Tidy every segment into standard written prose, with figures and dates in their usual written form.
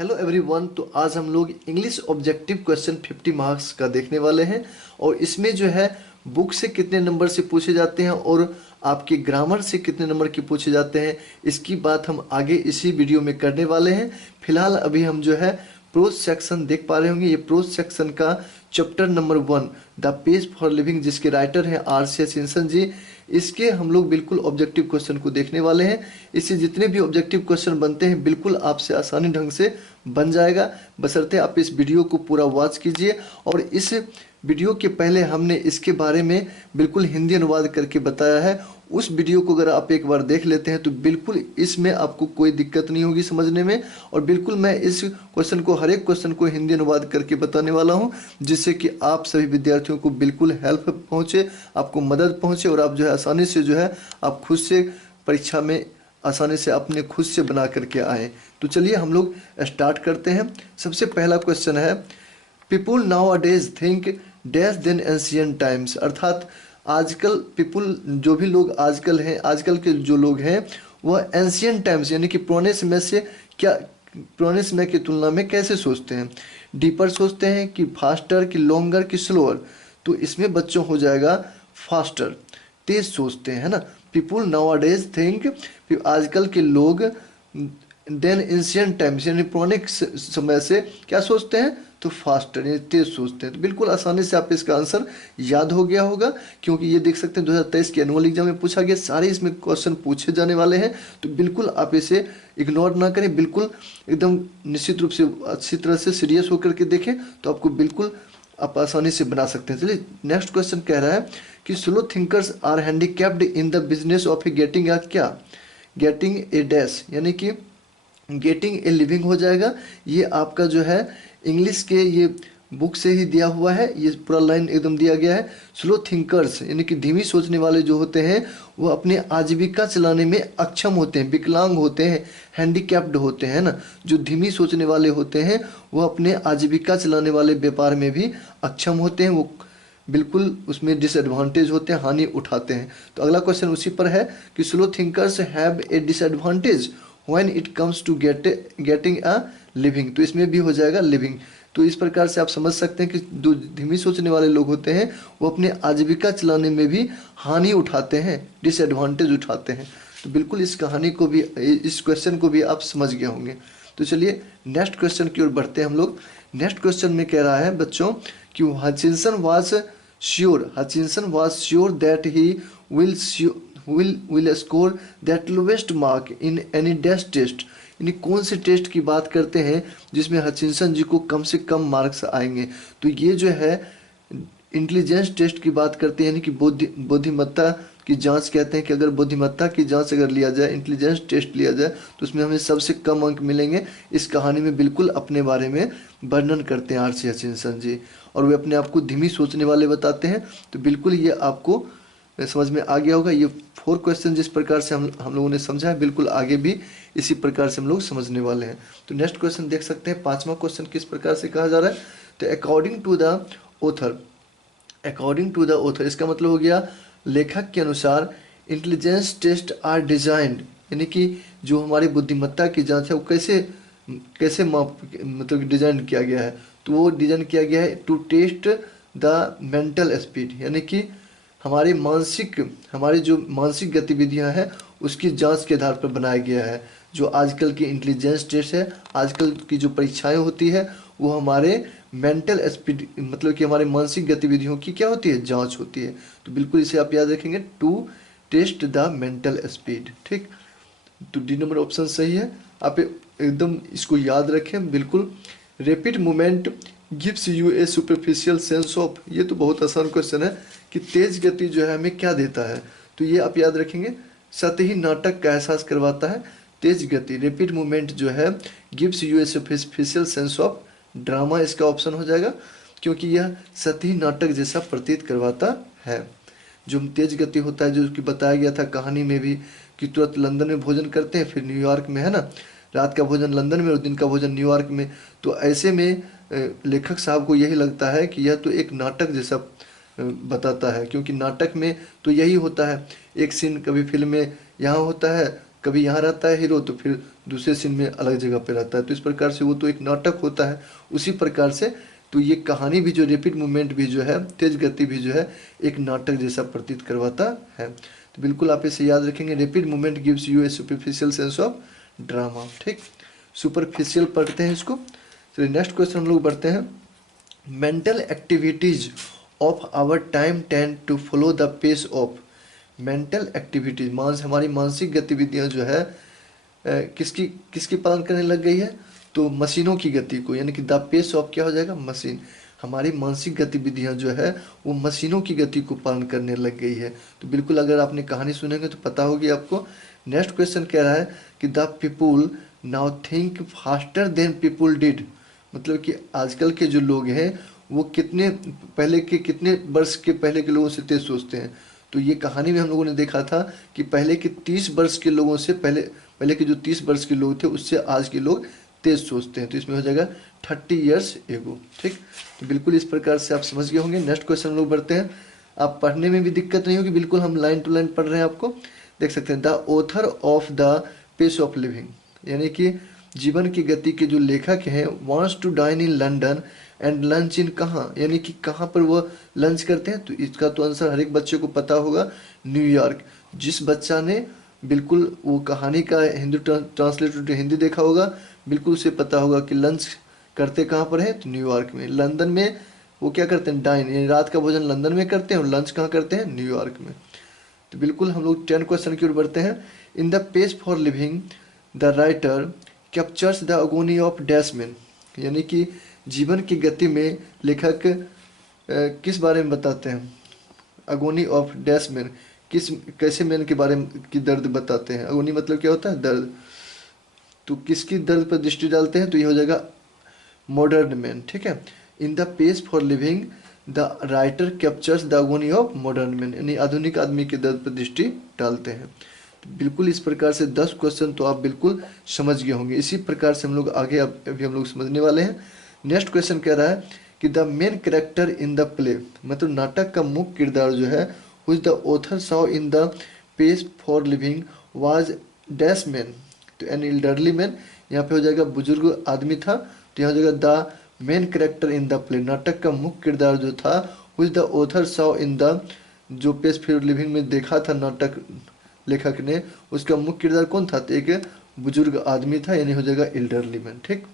Hello everyone. तो आज हम लोग इंग्लिश ऑब्जेक्टिव क्वेश्चन 50 मार्क्स का देखने वाले हैं और इसमें जो है बुक से कितने नंबर से पूछे जाते हैं और आपके ग्रामर से कितने नंबर के पूछे जाते हैं इसकी बात हम आगे इसी वीडियो में करने वाले हैं। फिलहाल अभी हम जो है प्रोज सेक्शन देख पा रहे होंगे। ये प्रोज सेक्शन का chapter number 1 the page for living, जिसके राइटर हैं R.C. हचिंसन जी। इसके हम लोग बिल्कुल ऑब्जेक्टिव क्वेश्चन को देखने वाले हैं। इससे जितने भी ऑब्जेक्टिव क्वेश्चन बनते हैं बिल्कुल आपसे आसानी ढंग से बन जाएगा, बशर्ते आप इस वीडियो को पूरा वॉच कीजिए। और इस वीडियो के पहले हमने इसके बारे में बिल्कुल हिंदी अनुवाद करके बताया है। उस वीडियो को अगर आप एक बार देख लेते हैं तो बिल्कुल इसमें आपको कोई दिक्कत नहीं होगी समझने में। और बिल्कुल मैं इस क्वेश्चन को, हर एक क्वेश्चन को हिंदी अनुवाद करके बताने वाला हूं, जिससे कि आप सभी विद्यार्थियों को बिल्कुल हेल्प पहुंचे, आपको मदद पहुंचे और आप जो है आसानी से जो है आप खुद से परीक्षा में आसानी से अपने खुद से बना करके आए। तो चलिए हम लोग स्टार्ट करते हैं। सबसे पहला क्वेश्चन है, people nowadays think dash than ancient times. अर्थात आजकल पीपुल, जो भी लोग आजकल हैं, आजकल के जो लोग हैं वह एंशियंट टाइम्स यानी कि पुराने समय से क्या, पुराने समय की तुलना में कैसे सोचते हैं। डीपर सोचते हैं कि फास्टर कि लॉन्गर कि स्लोअर। तो इसमें बच्चों हो जाएगा फास्टर, तेज सोचते हैं, है ना। पीपुल नाउ अडेज थिंक, आजकल के लोग देन एंशियंट टाइम्स यानी पुराने समय से क्या सोचते हैं, तो फास्टर यानी तेज सोचते हैं। तो बिल्कुल आसानी से आप इसका आंसर याद हो गया होगा, क्योंकि ये देख सकते हैं 2023 के एनुअल एग्जाम में पूछा गया, सारे इसमें क्वेश्चन पूछे जाने वाले हैं। तो बिल्कुल आप इसे इग्नोर ना करें, बिल्कुल एकदम निश्चित रूप से अच्छी तरह से सीरियस होकर के देखें, तो आपको बिल्कुल आप आसानी से बना सकते हैं। चलिए नेक्स्ट क्वेश्चन कह रहा है कि slow thinkers are handicapped in the business of getting a क्या, गेटिंग ए डैश यानी कि गेटिंग ए लिविंग हो जाएगा। ये आपका जो है इंग्लिश के ये बुक से ही दिया हुआ है, ये पूरा लाइन एकदम दिया गया है। स्लो थिंकर्स यानी कि धीमी सोचने वाले जो होते हैं वो अपने आजीविका चलाने में अक्षम होते हैं, विकलांग होते हैं, हैंडीकैप्ड होते हैं ना। जो धीमी सोचने वाले होते हैं वो अपने आजीविका चलाने वाले व्यापार में भी अक्षम होते हैं, वो बिल्कुल उसमें डिसएडवांटेज होते हैं, हानि उठाते हैं। तो अगला क्वेश्चन उसी पर है कि slow thinkers have a disadvantage when it comes to getting a living. तो इसमें भी हो जाएगा लिविंग। तो इस प्रकार से आप समझ सकते हैं कि जो धीमी सोचने वाले लोग होते हैं वो अपने आजीविका चलाने में भी हानि उठाते हैं, डिसएडवांटेज उठाते हैं। तो बिल्कुल इस कहानी को भी, इस क्वेश्चन को भी आप समझ गए होंगे। तो चलिए नेक्स्ट क्वेश्चन की ओर बढ़ते हैं हम लोग। नेक्स्ट क्वेश्चन में कह रहा है बच्चों कि Hutchinson was sure that he will score that lowest mark in any dash test. यानी कौन से टेस्ट की बात करते हैं जिसमें हचिंसन जी को कम से कम मार्क्स आएंगे। तो ये जो है इंटेलिजेंस टेस्ट की बात करते हैं, यानी कि बुद्धिमत्ता की जांच कहते हैं कि अगर बुद्धिमत्ता की जांच अगर लिया जाए, इंटेलिजेंस टेस्ट लिया जाए तो उसमें हमें सबसे कम अंक मिलेंगे। इस कहानी में बिल्कुल अपने बारे में वर्णन करते हैं R.C. हचिंसन जी, और वे अपने आप को धीमी सोचने वाले बताते हैं। तो बिल्कुल ये आपको समझ में आ गया होगा। ये 4 क्वेश्चन जिस प्रकार से हम लोगों ने समझा है, बिल्कुल आगे भी इसी प्रकार से हम लोग समझने वाले हैं। तो नेक्स्ट क्वेश्चन देख सकते हैं, 5वां क्वेश्चन किस प्रकार से कहा जा रहा है। तो अकॉर्डिंग टू द ऑथर इसका मतलब हो गया लेखक के अनुसार इंटेलिजेंस टेस्ट आर डिजाइंड, यानी कि जो हमारी बुद्धिमत्ता की जांच है वो कैसे कैसे मतलब डिजाइन किया गया है। तो वो डिजाइन किया गया है to test the mental speed, यानी कि हमारी जो मानसिक गतिविधियां हैं उसकी जांच के आधार पर बनाया गया है। जो आजकल की इंटेलिजेंस टेस्ट है, आजकल की जो परीक्षाएं होती है वो हमारे मेंटल स्पीड मतलब कि हमारे मानसिक गतिविधियों की क्या होती है, जांच होती है। तो बिल्कुल इसे आप याद रखेंगे, to test the mental speed. ठीक, तो डी नंबर ऑप्शन सही है, आप एकदम इसको याद रखें बिल्कुल। Rapid movement gives U A superficial sense of, ये तो बहुत आसान क्वेश्चन है कि तेज गति जो है हमें क्या देता है। तो ये आप याद रखेंगे, सतही नाटक का एहसास करवाता है तेज गति। रैपिड मूवमेंट जो है gives U A superficial sense of drama, इसका ऑप्शन हो जाएगा, क्योंकि यह सतही नाटक जैसा प्रतीत करवाता है। जो तेज गति होता है, जो कि बताया गया था कहानी में भी, कि तुरंत लंदन में भोजन करते हैं, फिर न्यूयॉर्क में, है ना, रात का भोजन लंदन में और दिन का भोजन न्यूयॉर्क में। तो ऐसे में लेखक साहब को यही लगता है कि यह तो एक नाटक जैसा बताता है, क्योंकि नाटक में तो यही होता है, एक सीन कभी फिल्म में यहाँ होता है कभी यहाँ रहता है हीरो तो फिर दूसरे सीन में अलग जगह पे रहता है। तो इस प्रकार से वो तो एक नाटक होता है। उसी प्रकार से तो ये कहानी भी जो रैपिड मूवमेंट भी जो है, तेज गति भी जो है, एक नाटक जैसा प्रतीत करवाता है। तो बिल्कुल आप इसे याद रखेंगे, rapid movement gives U A superficial sense of drama. ठीक, सुपरफिशियल पढ़ते हैं इसको। चलिए नेक्स्ट क्वेश्चन हम लोग बढ़ते हैं। Mental activities of our time tend to follow the pace of. Mental activities हमारी मानसिक गतिविधियां जो है किसकी किसकी पालन करने लग गई है? तो मशीनों की गति को, यानी कि द पेस ऑफ क्या हो जाएगा? मशीन। हमारी मानसिक गतिविधियां जो है वो मशीनों की गति को पालन करने लग गई है। तो बिल्कुल अगर आपने कहानी सुनेंगे तो पता होगी आपको। नेक्स्ट क्वेश्चन कह रहा है कि the people now think faster than people did. मतलब कि आजकल के जो लोग हैं वो कितने वर्ष के पहले के लोगों से तेज सोचते हैं। तो ये कहानी में हम लोगों ने देखा था कि पहले के 30 वर्ष के लोगों से पहले के जो 30 वर्ष के लोग थे उससे आज के लोग तेज सोचते हैं। तो इसमें हो जाएगा 30 ईयर्स एगो। ठीक, तो बिल्कुल इस प्रकार से आप समझ गए होंगे। नेक्स्ट क्वेश्चन हम लोग बढ़ते हैं। आप पढ़ने में भी दिक्कत नहीं होगी, बिल्कुल हम लाइन टू लाइन पढ़ रहे हैं। आपको देख सकते हैं the author of the pace of living, यानी कि जीवन की गति के जो लेखक हैं, wants to dine in London and lunch in कहाँ, यानी कि कहाँ पर वो लंच करते हैं? तो इसका तो आंसर हर एक बच्चे को पता होगा, न्यूयॉर्क। जिस बच्चा ने बिल्कुल वो कहानी का हिंदी ट्रांसलेटेड हिंदी देखा होगा, बिल्कुल उसे पता होगा कि लंच करते कहाँ पर है? तो न्यूयॉर्क में। लंदन में वो क्या करते हैं? डाइन, यानी रात का भोजन लंदन में करते हैं और लंच कहाँ करते हैं? न्यूयॉर्क में। तो बिल्कुल हम लोग 10 क्वेश्चन की ओर बढ़ते हैं। In the pace for living the writer captures the agony of Dashman, यानी कि जीवन की गति में लेखक किस बारे में बताते हैं? अगोनी ऑफ डैशमैन, कैसे मैन के बारे में की दर्द बताते हैं। अगोनी मतलब क्या होता है? दर्द। तो किसकी दर्द पर दृष्टि डालते हैं? तो ये हो जाएगा मॉडर्न मैन। ठीक है, in the pace for living the writer captures the agony of modern man, यानी आधुनिक आदमी के दर्द पर दृष्टि डालते हैं। तो बिल्कुल इस प्रकार से 10 क्वेश्चन तो आप बिल्कुल समझ गए होंगे। इसी प्रकार से हम लोग आगे अभी हम लोग समझने वाले हैं। नेक्स्ट क्वेश्चन कह रहा है कि the main character in the play, मतलब नाटक का मुख्य किरदार जो है, which the author saw in the pace for living was dash man. तो एन एल्डरली मैन, यहाँ पे हो जाएगा बुजुर्ग आदमी था। तो यहाँ हो जाएगा the main character in the play, नाटक का मुख्य किरदार जो था, which the author saw in the, जो पेस फॉर लिविंग में देखा था नाटक लेखक ने, उसका मुख्य किरदार कौन था? तो एक बुजुर्ग आदमी था, यानी हो जाएगा एल्डरली मैन। ठीक,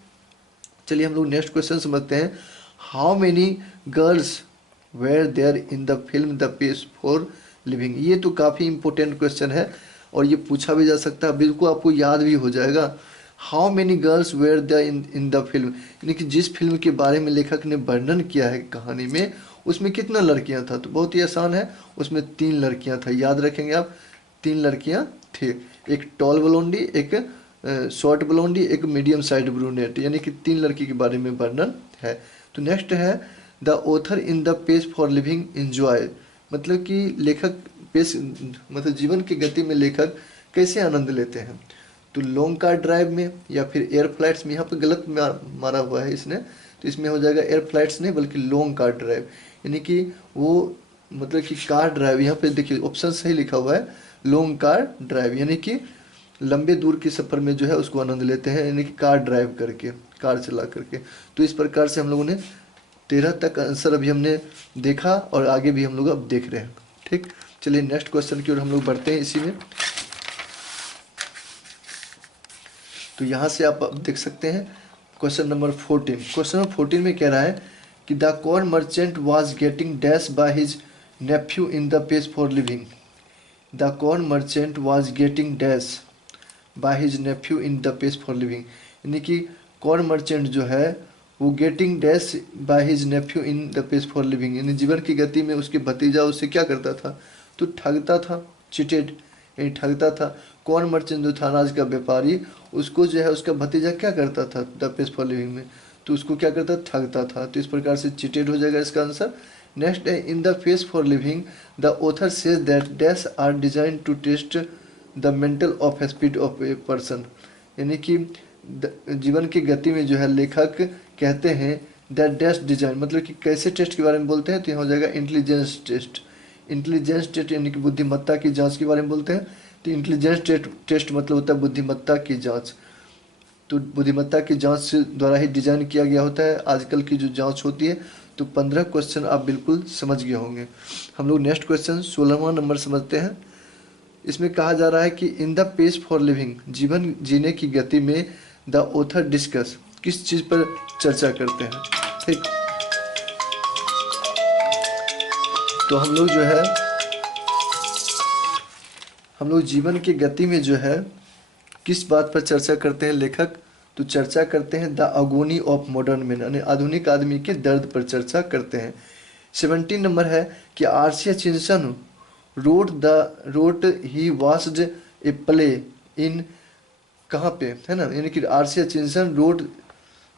चलिए हम लोग नेक्स्ट क्वेश्चन समझते हैं। How many girls were there in the film the pace for living. ये तो काफ़ी इंपॉर्टेंट क्वेश्चन है और ये पूछा भी जा सकता है, बिल्कुल आपको याद भी हो जाएगा। How many girls were the in the film, यानी कि जिस फिल्म के बारे में लेखक ने वर्णन किया है कहानी में, उसमें कितना लड़कियां था? तो बहुत ही आसान है, उसमें 3 लड़कियां था। याद रखेंगे आप, 3 लड़कियां थे, एक टॉल ब्लोंडी, एक शॉर्ट ब्लोंडी, एक मीडियम साइड ब्रूनेट, यानी कि 3 लड़की के बारे में वर्णन है। तो नेक्स्ट है the author in the pace for living enjoy, मतलब कि लेखक पेस मतलब जीवन की गति में लेखक कैसे आनंद लेते हैं? तो लॉन्ग कार ड्राइव में या फिर एयर फ्लाइट्स में। यहाँ पे गलत मारा हुआ है इसने, तो इसमें हो जाएगा एयर फ्लाइट्स नहीं बल्कि लॉन्ग कार ड्राइव, यानी कि वो मतलब कि कार ड्राइव। यहाँ पे देखिए ऑप्शन सही लिखा हुआ है, लॉन्ग कार ड्राइव, यानी कि लंबे दूर के सफ़र में जो है उसको आनंद लेते हैं, यानी कि कार ड्राइव करके, कार चला करके। तो इस प्रकार से हम लोगों ने 13 तक आंसर अभी हमने देखा और आगे भी हम लोग अब देख रहे हैं। ठीक, चलिए नेक्स्ट क्वेश्चन की ओर हम लोग बढ़ते हैं इसी में। तो यहाँ से आप अब देख सकते हैं क्वेश्चन नंबर 14। क्वेश्चन नंबर 14 में कह रहा है कि the corn merchant was getting dash by his nephew in the pace for living. The corn merchant was getting dash by his nephew in the pace for living, यानी कि corn merchant जो है वो getting dash by his nephew in the pace for living, यानी जीवन की गति में उसके भतीजा उससे क्या करता था? तो ठगता था, चिटेड, यानी ठगता था। कॉर्न मर्चेंट जो था अनाज का व्यापारी, उसको जो है उसका भतीजा क्या करता था द पेस फॉर लिविंग में? तो उसको क्या करता? ठगता था। तो इस प्रकार से चिटेड हो जाएगा इसका आंसर। नेक्स्ट है in the pace for living the author says that dash are design to test the mental of speed of a person, यानी कि जीवन की गति में जो है लेखक कहते हैं दैट डैश डिजाइन, मतलब कि कैसे टेस्ट के बारे में बोलते हैं? तो यहाँ हो जाएगा इंटेलिजेंस टेस्ट। इंटेलिजेंस टेस्ट यानी कि बुद्धिमत्ता की जांच के बारे में बोलते हैं। तो इंटेलिजेंस टेस्ट मतलब होता है बुद्धिमत्ता की जांच। तो बुद्धिमत्ता की जांच से द्वारा ही डिजाइन किया गया होता है आजकल की जो जांच होती है। तो 15 क्वेश्चन आप बिल्कुल समझ गए होंगे। हम लोग नेक्स्ट क्वेश्चन 16वां नंबर समझते हैं। इसमें कहा जा रहा है कि in the pace for living, जीवन जीने की गति में द ऑथर डिस्कस, किस चीज़ पर चर्चा करते हैं। ठीक, तो हम लोग जो है हम लोग जीवन की गति में जो है किस बात पर चर्चा करते हैं लेखक, तो चर्चा करते हैं the agony of modern man, यानी आधुनिक आदमी के दर्द पर चर्चा करते हैं। 17 नंबर है कि R C Hutchinson wrote he was a play in, कहाँ पे है ना, यानी कि R C Hutchinson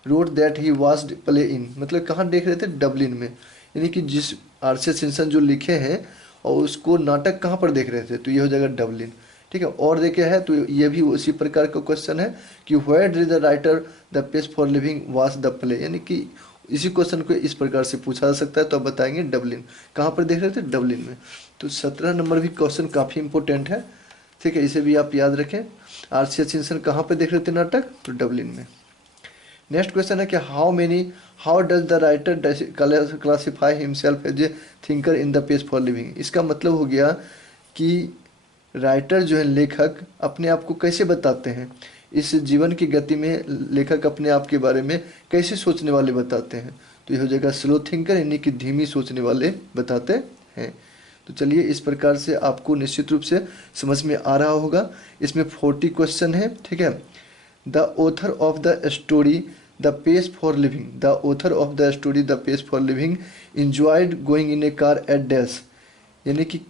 wrote that he was play in, मतलब कहाँ देख रहे थे, डबलिन में। यानी कि जिस आर्सी चिंसन जो लिखे हैं और उसको नाटक कहाँ पर देख रहे थे, तो ये हो जाएगा डबलिन। ठीक है, और देखे है तो ये भी उसी प्रकार का क्वेश्चन है कि where did the writer the pace for living was the play, यानी कि इसी क्वेश्चन को इस प्रकार से पूछा जा सकता है। तो आप बताएंगे डबलिन, कहाँ पर देख रहे थे, डबलिन में। तो 17 नंबर भी क्वेश्चन काफ़ी इंपॉर्टेंट है। ठीक है, इसे भी आप याद रखें। आर्सी चिंसन कहाँ पर देख रहे थे नाटक, तो डबलिन में। नेक्स्ट क्वेश्चन है कि how does the writer classify himself as a thinker in the pace for living. इसका मतलब हो गया कि राइटर जो है, लेखक अपने आप को कैसे बताते हैं, इस जीवन की गति में लेखक अपने आप के बारे में कैसे सोचने वाले बताते हैं। तो ये हो जाएगा स्लो थिंकर, यानी कि धीमी सोचने वाले बताते हैं। तो चलिए, इस प्रकार से आपको निश्चित रूप से समझ में आ रहा होगा। इसमें 40 क्वेश्चन है। ठीक है, the author of the story the pace for living, the author of the story the pace for living enjoyed going in a car at dash, यानी कि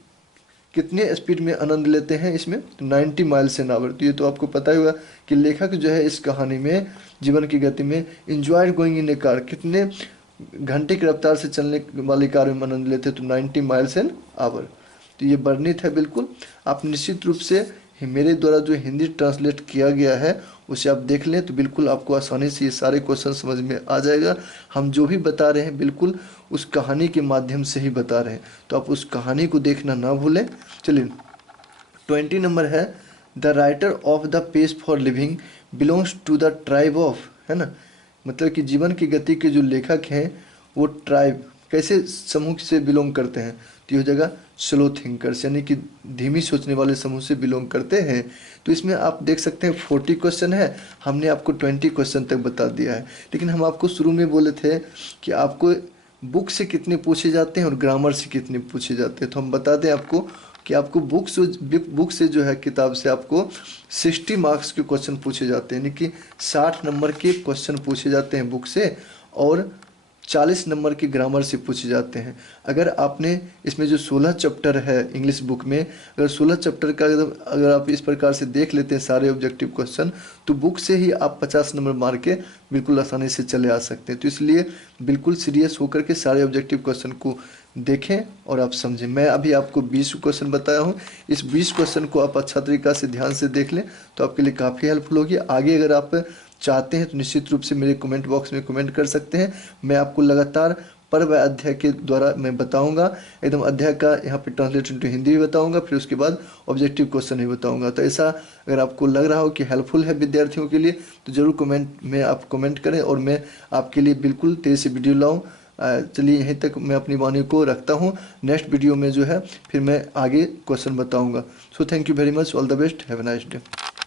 कितने स्पीड में आनंद लेते हैं इसमें, तो 90 माइल्स एन आवर। तो ये तो आपको पता ही होगा कि लेखक जो है इस कहानी में जीवन की गति में enjoyed going in a car, कितने घंटे की रफ्तार से चलने वाली कार में आनंद लेते हैं, तो 90 माइल्स एन आवर। तो ये वर्णित है बिल्कुल। आप निश्चित रूप से मेरे द्वारा जो हिंदी ट्रांसलेट किया गया है उसे आप देख लें, तो बिल्कुल आपको आसानी से ये सारे क्वेश्चन समझ में आ जाएगा। हम जो भी बता रहे हैं बिल्कुल उस कहानी के माध्यम से ही बता रहे हैं, तो आप उस कहानी को देखना ना भूलें। चलिए, 20 नंबर है the writer of the pace for living belongs to the tribe of, है ना, मतलब कि जीवन की गति के जो लेखक हैं वो ट्राइब, कैसे समूह से बिलोंग करते हैं, तो ये हो जाएगा स्लो थिंकर्स, यानी कि धीमी सोचने वाले समूह से बिलोंग करते हैं। तो इसमें आप देख सकते हैं 40 क्वेश्चन है, हमने आपको 20 क्वेश्चन तक बता दिया है। लेकिन हम आपको शुरू में बोले थे कि आपको बुक से कितने पूछे जाते हैं और ग्रामर से कितने पूछे जाते हैं। तो हम बता दें आपको कि आपको बुक से जो है, किताब से आपको 60 मार्क्स के क्वेश्चन पूछे जाते हैं, यानी कि 60 नंबर के क्वेश्चन पूछे जाते हैं बुक से, और 40 नंबर के ग्रामर से पूछे जाते हैं। अगर आपने इसमें जो 16 चैप्टर है इंग्लिश बुक में, अगर 16 चैप्टर का अगर आप इस प्रकार से देख लेते हैं सारे ऑब्जेक्टिव क्वेश्चन, तो बुक से ही आप 50 नंबर मार के बिल्कुल आसानी से चले आ सकते हैं। तो इसलिए बिल्कुल सीरियस होकर के सारे ऑब्जेक्टिव क्वेश्चन को देखें और आप समझें। मैं अभी आपको 20 क्वेश्चन बताया हूँ, इस 20 क्वेश्चन को आप अच्छा तरीका से ध्यान से देख लें तो आपके लिए काफ़ी हेल्पफुल होगी। आगे अगर आप चाहते हैं तो निश्चित रूप से मेरे कमेंट बॉक्स में कमेंट कर सकते हैं। मैं आपको लगातार पर्व अध्याय के द्वारा मैं बताऊंगा, एकदम अध्याय का यहाँ पे ट्रांसलेशन टू हिंदी भी बताऊंगा, फिर उसके बाद ऑब्जेक्टिव क्वेश्चन भी बताऊंगा। तो ऐसा अगर आपको लग रहा हो कि हेल्पफुल है विद्यार्थियों के लिए तो ज़रूर कमेंट में आप कमेंट करें और मैं आपके लिए बिल्कुल तेज़ी से वीडियो लाऊँ। चलिए, यहीं तक मैं अपनी वाणी को रखता हूँ। नेक्स्ट वीडियो में जो है फिर मैं आगे क्वेश्चन बताऊँगा। So thank you very much, all the best, have a nice day.